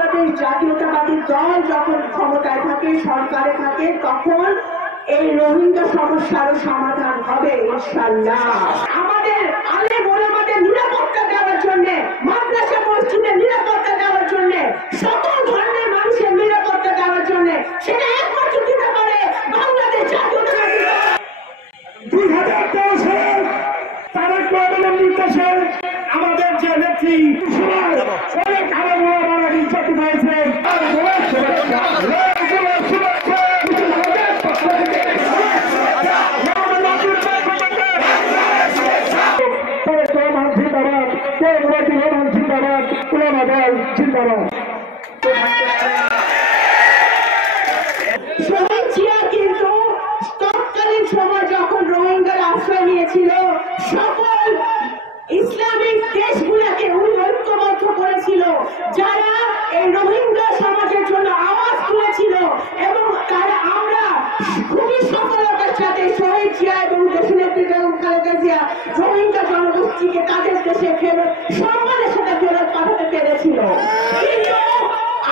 বাংলাদেশ জাতীয়তাবাদী দল যখন ক্ষমতায় থাকে, সরকারে থাকে, তখন এই রোহিঙ্গা সমস্যারও সমাধান হবে ইনশাআল্লাহ। আমাদের আলেম ওলামাদের নিরাপত্তা দেওয়ার জন্য, মাদ্রাসা মসজিদের নিরাপত্তা দেওয়ার জন্য, সকল ধর্মের মানুষের নিরাপত্তা দেওয়ার জন্য সেটা একমাত্র দিতে পারে বাংলাদেশ জাতীয়তাবাদী দল। 2013 সালে তারেক রহমানের নির্দেশে আমাদের যে নেত্রী অনেক আলেম ওলামারা নির্যাতিত হয়েছে। কিন্তু তৎকালীন সময় যখন রোহিঙ্গার আশ্রয় নিয়েছিল, সকল ইসলামিক দেশগুলোকে উনি ঐক্যবদ্ধ করেছিল, যারা এই রোহিঙ্গা সমাজের জন্য আওয়াজ তুলেছিল, এবং তারা আমরা খুবই সফলতার সাথে শহীদ জিয়া এবং দেশনেত্রী খালেদা জিয়া রোহিঙ্গা জনগোষ্ঠীকে তাদের দেশে ফেরত সম্মানের সাথে ফেরত পাঠাতে পেরেছিল। কিন্তু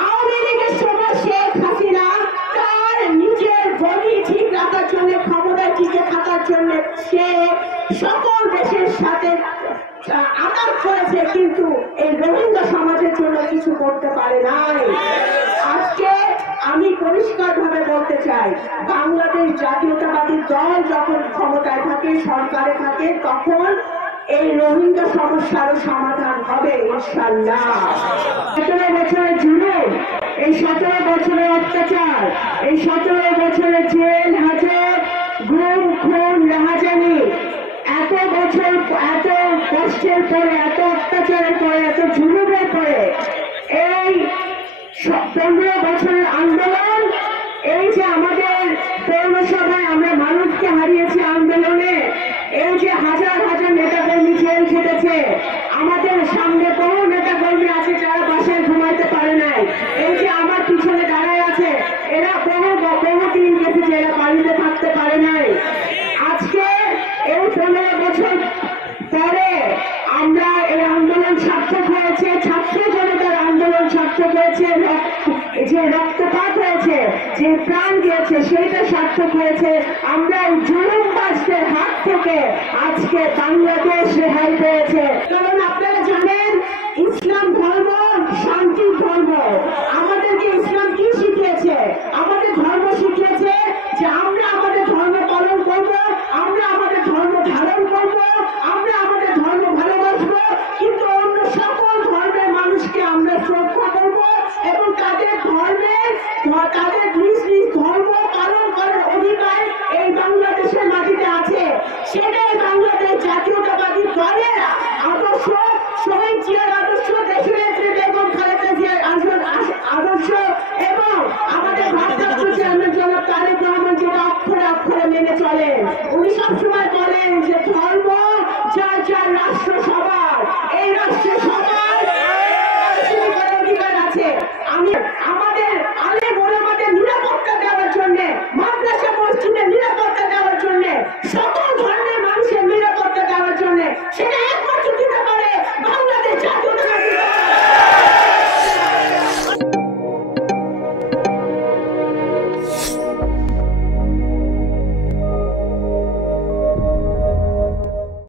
আওয়ামী লীগের সময় শেখ হাসিনা তার নিজের বডি ঠিক রাখার জন্য, ক্ষমতায় টিকে থাকার জন্য সে সকল দেশের সাথে আঘাত করেছে, কিন্তু এই রোহিঙ্গা সমাজের জন্য কিছু করতে পারে নাই। আজকে আমি পরিষ্কার ভাবে বলতে চাই, বাংলাদেশ জাতীয়তাবাদী দল যখন ক্ষমতায় থাকে, সরকারে থাকে, তখন এই রোহিঙ্গা সমস্যারও সমাধান হবে ইনশাআল্লাহ। 17 বছরের জুলুম, এই 17 বছরের অত্যাচার, এই 17 বছরের জেল হাজত, গুম খুন রাহাজানি, এত বছর, এত কষ্টের পরে, এত অত্যাচারের পরে, এত জুলুমের পরে এই 15 বছরের আন্দোলন, এই যে আমাদের পৌরসভায় আমরা মানুষকে হারিয়েছি আন্দোলনে, এই যে হাজার হাজার নেতাকর্মী জেল খেটেছে, আমাদের সামনে বহু নেতাকর্মী আছে যারা বাসায় ঘুমাইতে পারে নাই, এই যে আমার পিছনে দাঁড়ায় আছে, এরা বহু দিন গেছে, এরা বাড়িতে থাকতে পারে নাই। আজকে এই 15 বছর পরে আমরা এই আন্দোলন সার্থক হয়েছে, ছাত্র জনতার আন্দোলন সার্থক হয়েছে, যে রক্তপাত হয়েছে, যে প্রাণ গিয়েছে, সেটা সার্থক হয়েছে। আমরা এই জুলুমবাজদের হাত থেকে আজকে বাংলাদেশ রেহাই পেয়েছে। কারণ আপনারা জানেন, ইসলাম